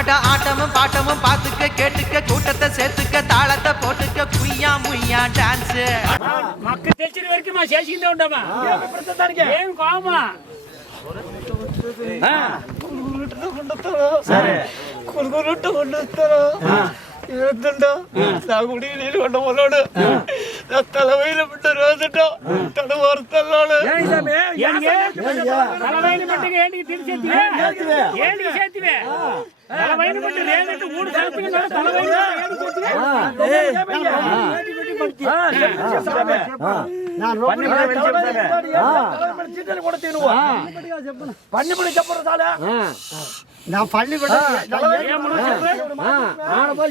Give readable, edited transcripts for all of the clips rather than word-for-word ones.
ஆட்டமும் பாட்டமும் பாத்துக்க கேட்டுக்க கூட்டத்தை சேர்த்துக்க தாளத்தை போட்டுக்க குய்யா முய்யா டான்ஸ் மக்கள் தெரிஞ்ச வரைக்கும் சேசிக்கிட்டே உண்டாமா ஏன் கோமா தலைமையில விட்டு தடவார்த்தோடு தலைமையில மட்டும் ஏண்டி திருச்சி ஏண்டி சேர்த்துவேன் தலைமையில மட்டும் ரேட்டு மூணு சேர்த்துங்க தலைமையில పన్నిపడి చెప్పరు చాలా నా పన్ని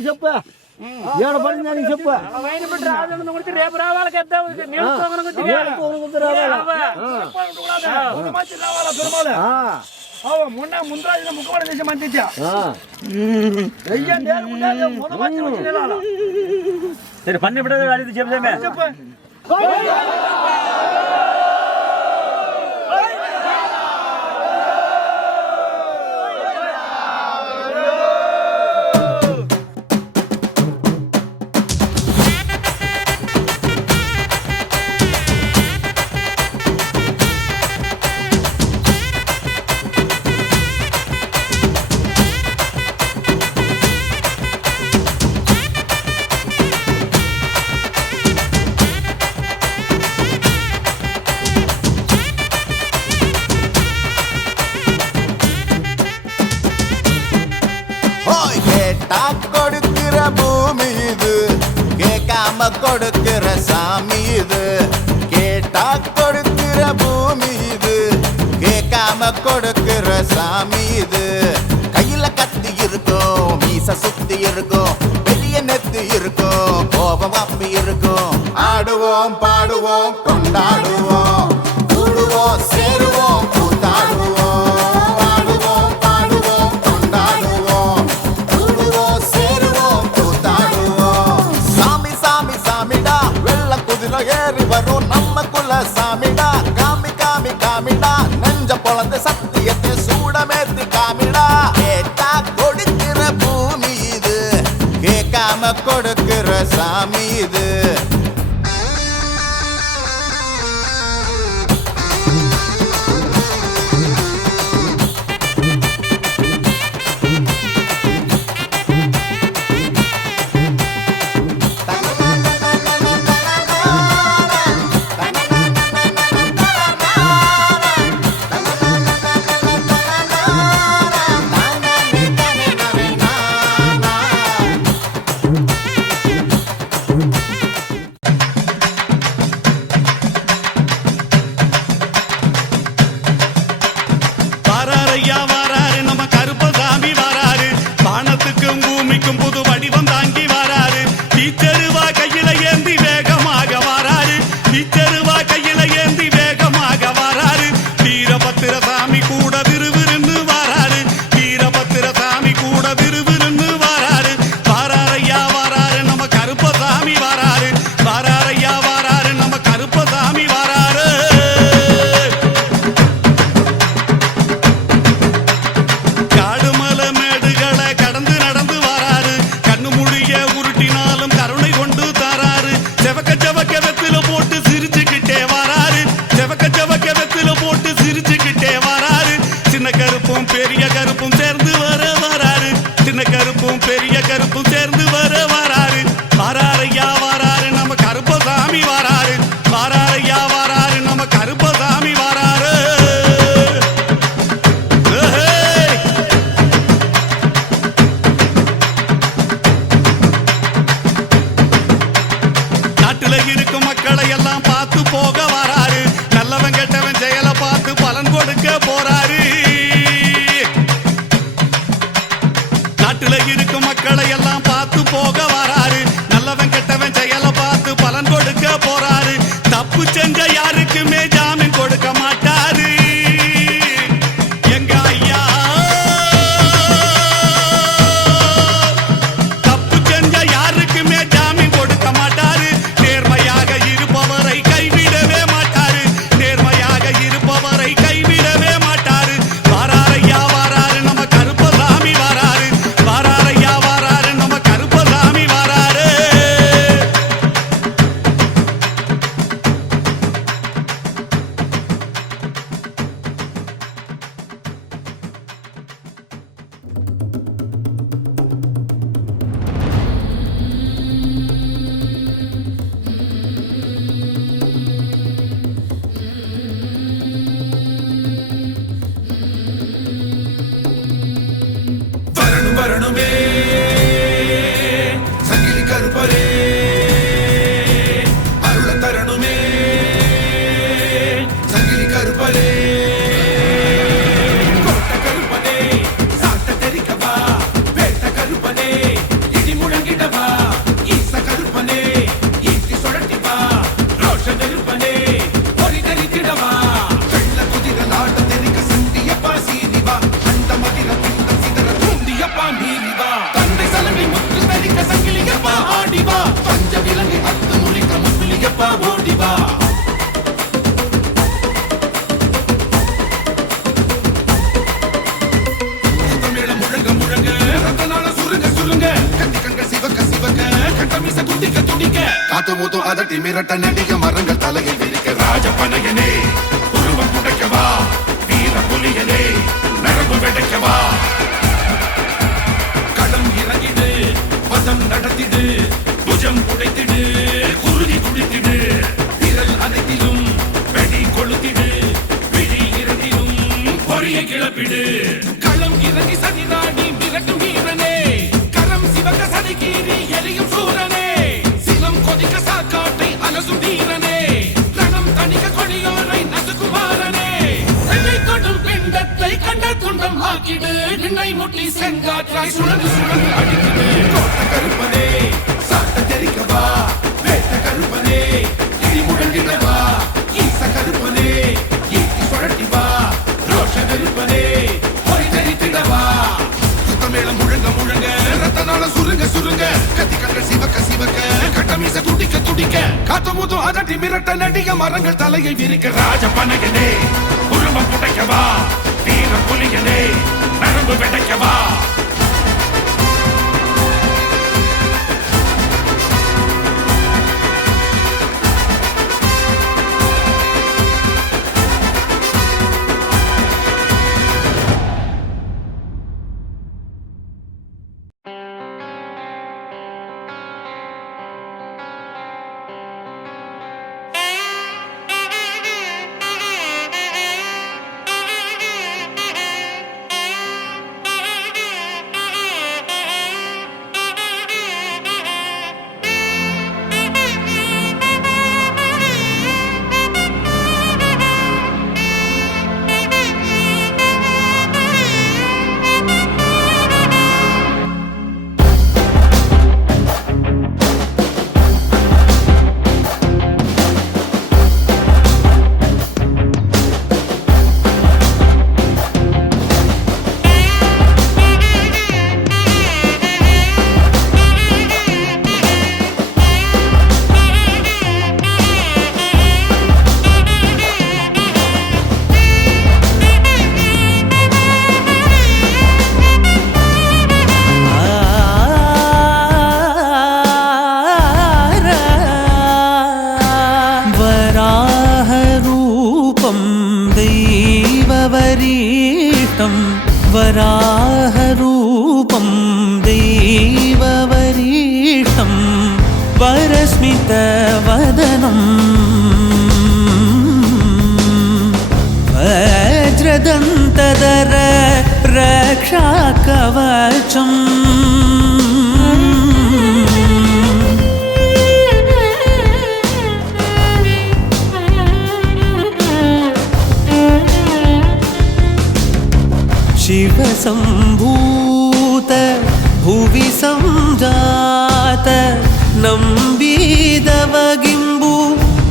చెప్పు ఏడు పని నేను చెప్పు రేపు రావాలి మొన్న ముందు ముక్కబడి చేసి మంచి சரி பண்ணி விடுறது அழித்து చెప్తామే చెప్పు கொடுக்கிற பூமி இது கேட்காம கொடுக்கிற சாமி இது கேட்டா கொடுக்கிற பூமி இது கேட்காம கொடுக்கிற சாமி இது கையில கத்தி இருக்கும் மீச சுத்தி இருக்கும் பெரிய நெத்தி இருக்கும் கோபம் அப்பி இருக்கும் ஆடுவோம் பாடுவோம் கொண்டாடுவோம் கூடுவோம் சேருவோம் கூத்தாடுவோம் ஏறி வரும் நம்ம குல சாமிடா காமி காமி காமிடா நெஞ்ச பொழந்த சத்தியத்தை சூடமேத்தி காமிடா கேட்டா கொடுக்கிற பூமி இது கேட்காம கொடுக்கிற சாமி இது கைவிடவே அதட்டி மிரட்ட நடிக மரங்கள் தலையில் விரிக்க ராஜபனையனே உருவம் புடைக்கவா வீர புலியனே நரம்பு வெடைக்கவா களம் இறங்கிடு பதம் நடத்திடு புஜம் புடைத்திடு குருதி குடித்திடு விரல் அனைத்திலும் வெடி கொளுத்திடு விழி இரண்டிலும் பொறிய கிளப்பிடு களம் இறங்கி சதிராடி மிரட்டும் வீரனே கரம் சிவக்க சதிகீறி எரியும் சூரனே சிலம் கொதிக்க சாக்காட்டை அலசும் வீரனே ரணம் தணிக்க கொடியோரை நசுகுமாரனே என்னை தொடும் பிண்டத்தை கண்ட துண்டம் ஆக்கிடு நின்னை முட்டி செங்காற்றாய் சுழந்து சுழந்து அடிக்கிடு கோட்ட கருப்பனே சாட்ட தெரிக்கவா வேட்ட கருப்பனே இடி முழங்கிடவா ஈச கருப்பனே ஈட்டி சுழட்டிவா ரோஷ கருப்பனே பொறி தெரித்திடவா சுத்தமேளம் முழங்க முழங்க ரத்தனால சுருங்க சுருங்க கத்தி கண்ட சிவக்க சிவக்க கட்டமீச துடிக்க துடிக்க காத்து முதும் அதட்டி மிரட்ட நடிக மரங்கள் தலையை விரிக்க ராஜபனையனே உருவம் புடைக்கவா வீர புலியனே நரம்பு வெடைக்கவா वराहरूपं दैववरीष्टं वरस्मितवदनं वज्रदन्तधर रक्षाकवचम् शिवसम्भूत भुवि संजात नम्बिदवगिम्बु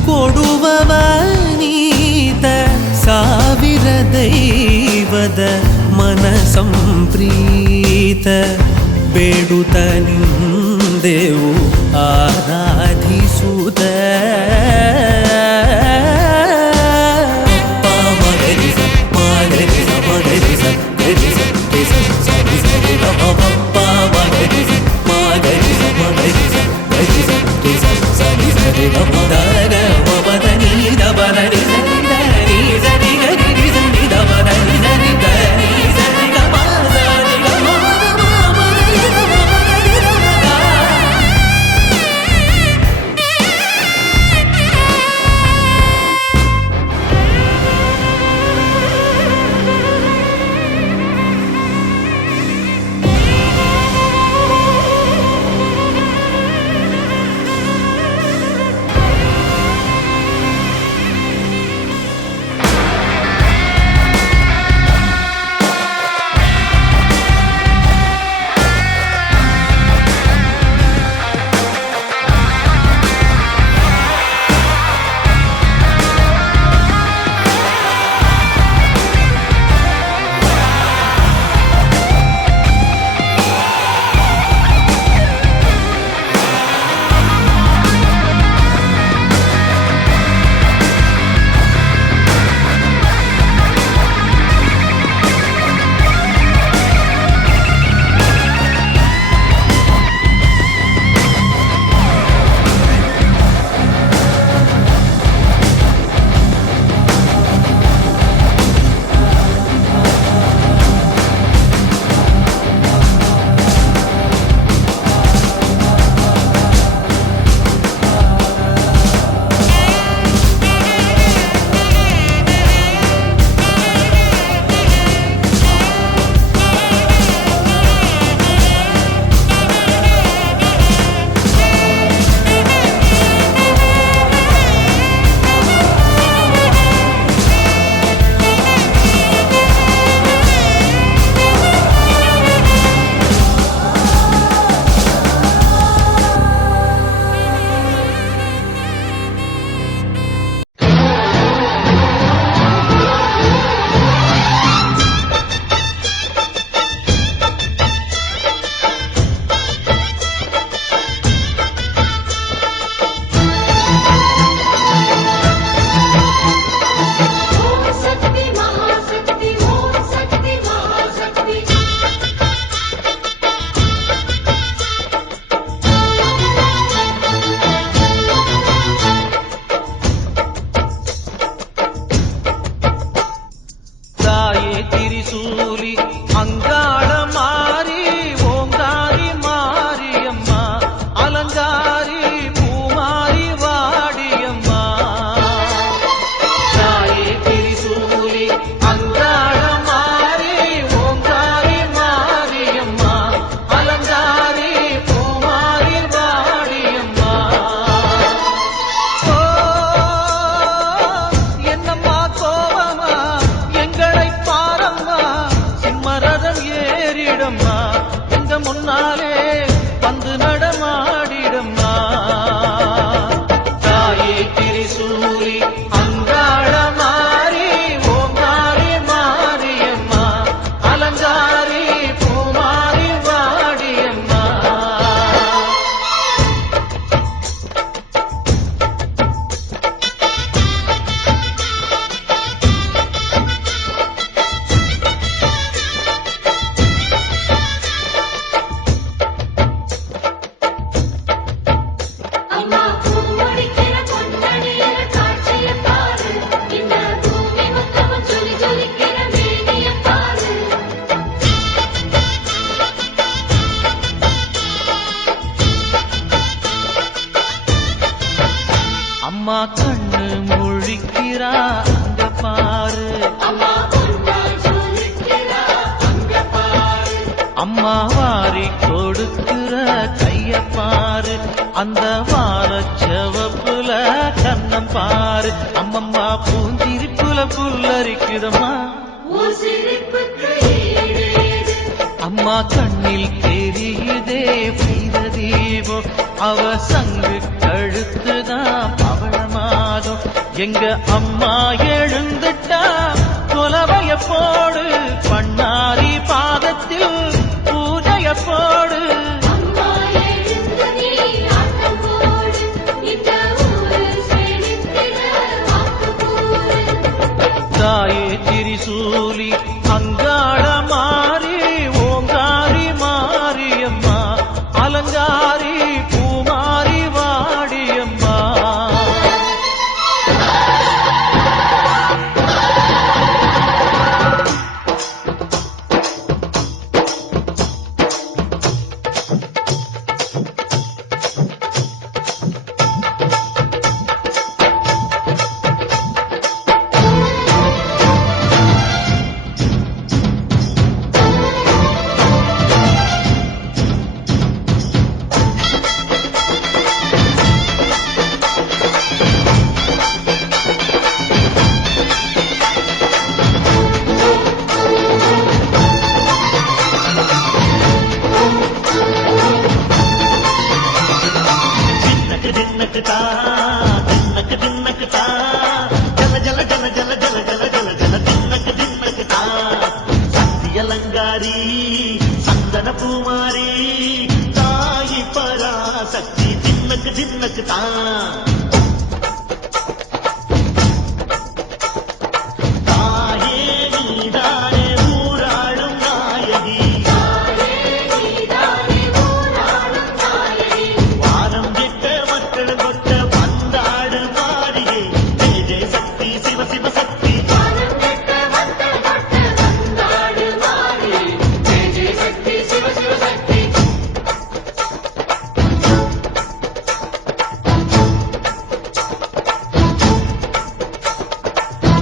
कोडुववनीत ಸಾವಿರ ದೈವದ ಮನಸಂಪ್ರೀತ ಬೇಡುತ್ತ ನಿಂದೆವು ಆರಾಧಿಸುತ್ತ அம்மா வாரி கொடுக்கிற கைய பாரு, அந்த வானச்சவப்புல கண்ணம் பாரு. அம்மம்மா பூஞ்சிரிப்புல புல்லரிக்குதம்மா, அம்மா கண்ணில் தெரியுதே வைர தீபம், அவ சங்கு கழுத்துதான் பவளமாதம். எங்க அம்மா எழுந்துட்டா கொலவைய போடு, பண்ணாரி பாதத்தில் பூஜைய போடு. தாயே திரிசூலி அங்காள மாறி, ஓங்காரி மாரியம்மா, அலங்காரி பூமாரி வாடியம்மா. அலங்காரி சந்தன பூமாரி தாயி பராசக்தி தின்னக்கு தின்னக்கு தான். தாயே நீதானே ஊராடும் நாயகி, வானம் கெட்ட மக்கள் கொட்ட பந்தாடு மாறியே ஜெய ஜெய சக்தி சிவ சிவ சக்தி.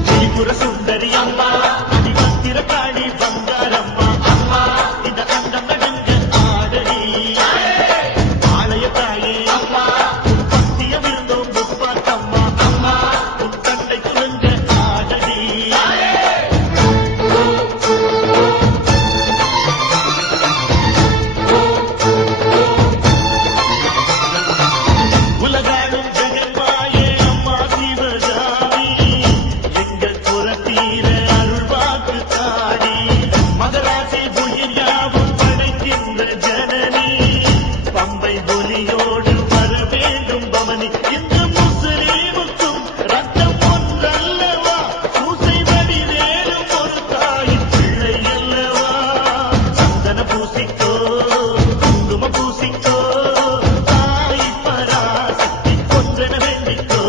திரிபுர சுந்தரி அம்மா, அதிபத்திர காளி பங்காரம்மா, அம்மா இந்த அண்டம் நடுங்க ஆடடி. ஆலய தாயே அம்மா, உன் பக்திய விருந்தோம் முப்பாத்தம்மா, அம்மா உன் தண்டை குலுங்க ஆடடி. உலகாடும் ஜெகன்மாயே அம்மா சிவகாமி, எங்கள் புறத்தீர அருள் வாக்கு தாடி. மகராசி புயல் யாவும் படைக்கின்ற ஜனனி, பம்பை ஒலியோடு வர வேண்டும் பவனி. இந்த முஸ்லீமுக்கும் ரத்தம் ஒன்றல்லவா, பூசை வடிவேலும் ஒரு தாயின் பிள்ளை அல்லவா. சந்தன பூசிக்கோ குங்கும பூசிக்கோ, தாய் பராசக்தி கொன்றன வேண்டிக்கோ.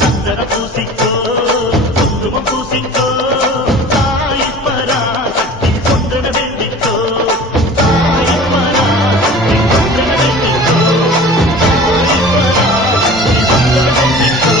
சந்தன பூசிக்கோ குங்கும பூசிக்கோ, தாய் பராசக்தி கொன்றன வேண்டிக்கோ. தாய் பராசக்தி கொன்றன வேண்டிக்கோ. தாய் பராசக்தி கொன்றன வேண்டிக்கோ.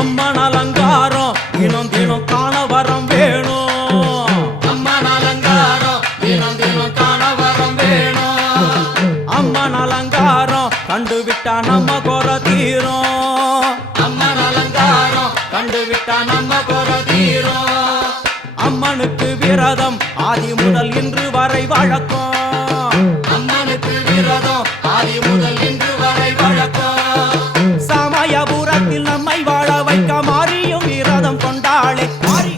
அம்மன் அலங்காரம் தினம் தினம் காண வரம் வேணும். அம்மன் அலங்காரம் தினம் தினம் காண வரம் வேணும். அம்மன் அலங்காரம் கண்டுவிட்டா நம்ம குறை தீரும். அம்மன் அலங்காரம் கண்டுவிட்டா நம்ம குறை தீரும். அம்மனுக்கு விரதம் ஆதி முதல் இன்று வரை வழக்கம். அம்மனுக்கு விரதம் ஆதி முதல் இன்று வரை வழக்கம். சமயபுரத்தில் நம்மை வாழ வைக்க மாறியும் விரதம் கொண்டாளே மாறி.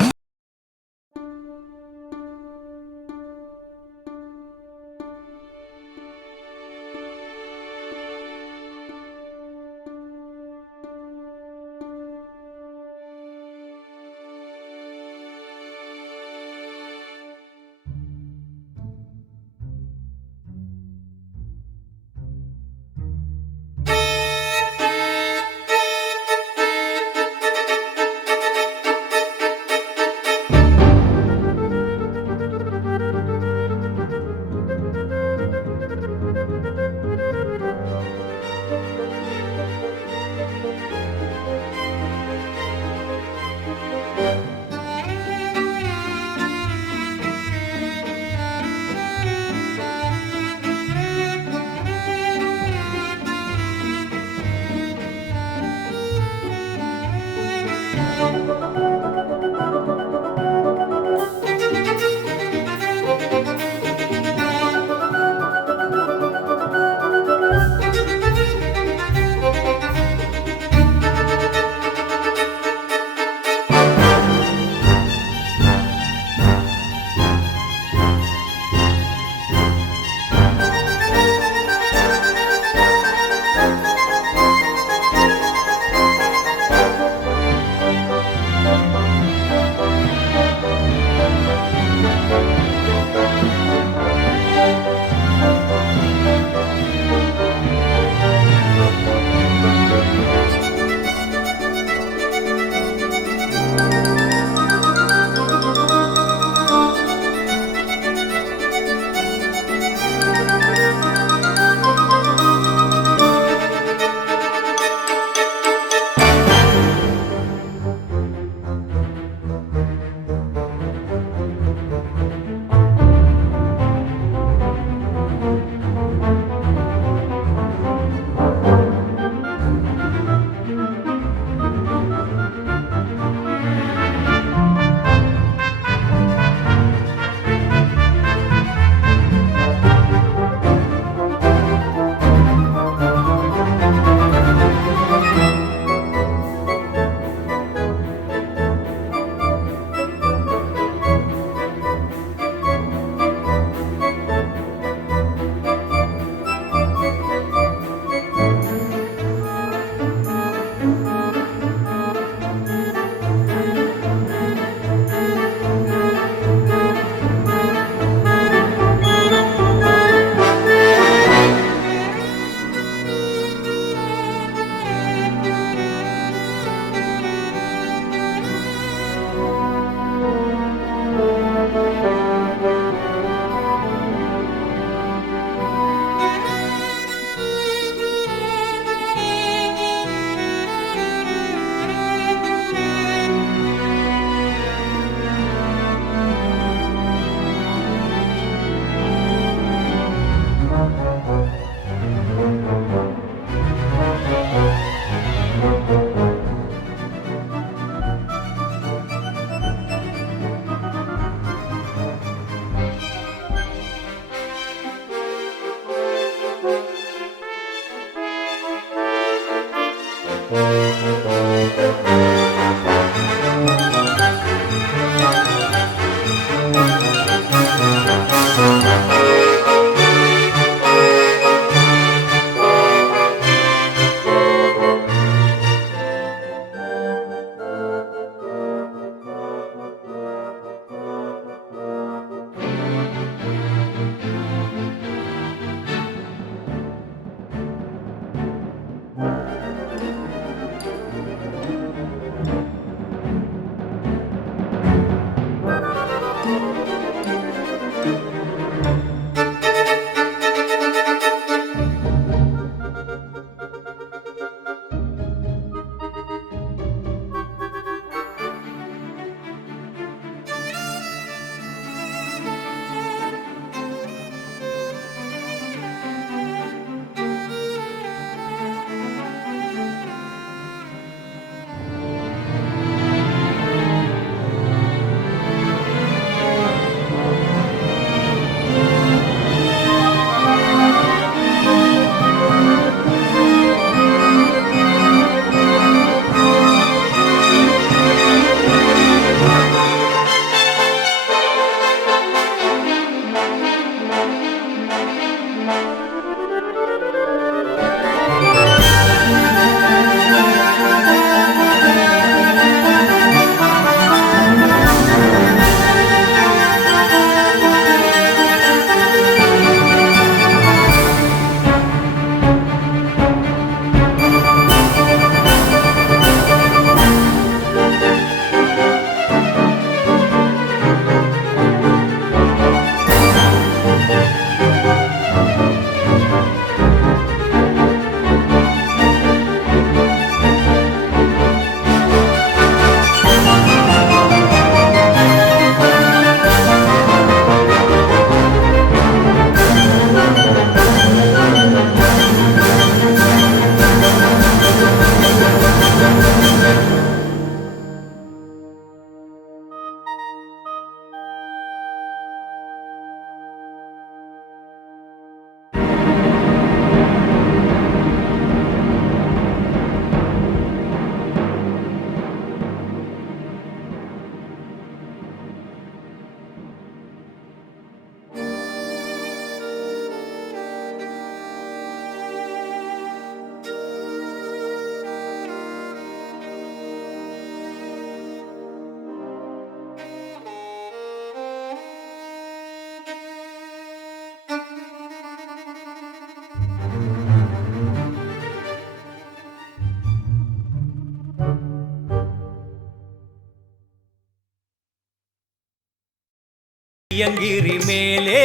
ஐயங்கிரி மேலே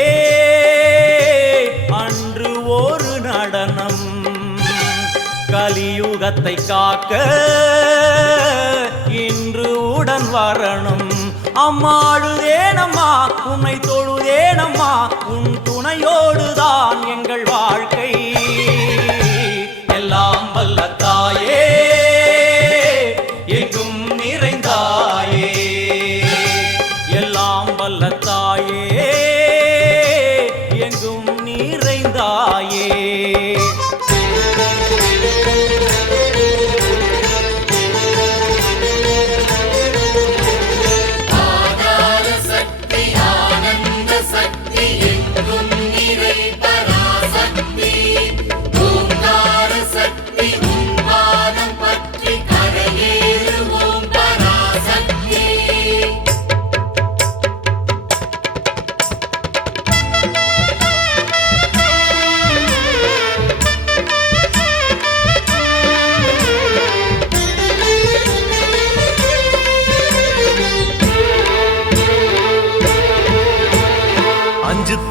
அன்று ஒரு நடனம் கலியுகத்தை காக்க இன்று உடன் வரணும். அம்மாடுதேனம்மா உன்னை தொழுதேனம்மா உன் துணையோடுதான் எங்கள் வாழ்க்கை. எல்லாம் வல்ல தாயே எங்கும் நிறைந்தாயே, எல்லாம் வல்ல தாயே எங்கும் நிறைந்தாயே.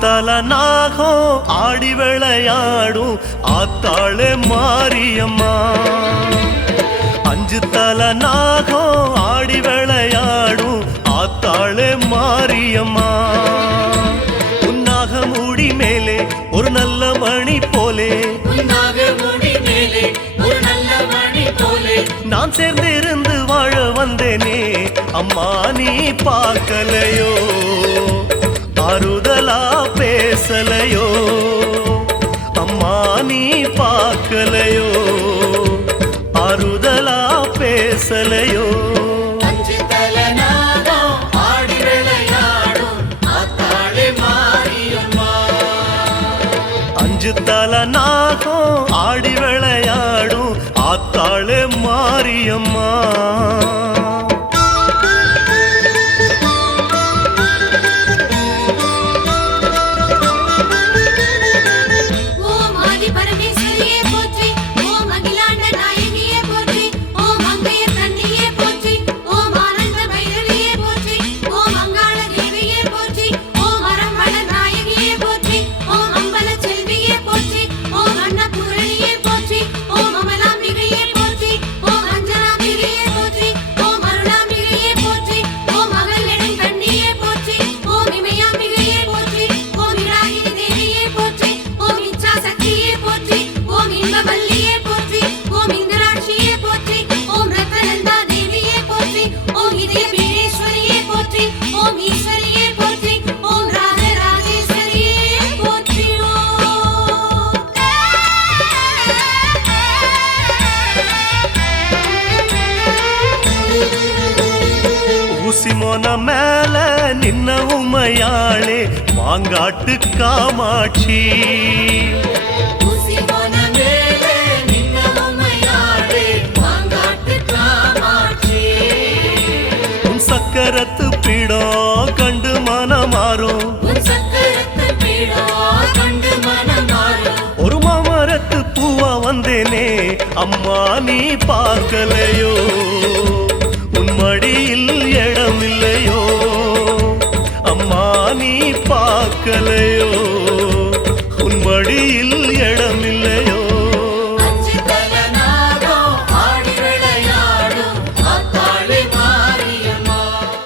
தல நாகம் ஆடி விளையாடும் ஆத்தாளே மாரியம்மா. அஞ்சு தல நாகம் ஆடி விளையாடும் ஆத்தாளே மாரியம்மா. உன்னாக மூடி மேலே ஒரு நல்ல மணி போலே, நான் சேர்ந்திருந்து வாழ வந்தேனே அம்மா நீ பார்க்கலையோ, ஆறுதலா பேசலையோ அம்மா நீ பார்க்கலையோ, ஆறுதலா பேசலையோ. அஞ்சு தல நாகம் ஆடி விளையாடும் ஆத்தாளே மாரியம்மா. அஞ்சு தல நாகம் ஆடி விளையாடும் ஆத்தாளே மாரியம்மா. ஊசிமோன மேல நின்ன உமையாளே மாங்காட்டு காமாட்சி. உன் சக்கரத்து பீடம் கண்டு மனமாறும், ஒரு மாமரத்து பூவா வந்தேனே அம்மா நீ பார்க்கலையோ, உன் மடியில் இடமில்லையோ அம்மா நீ பார்க்கலையோ.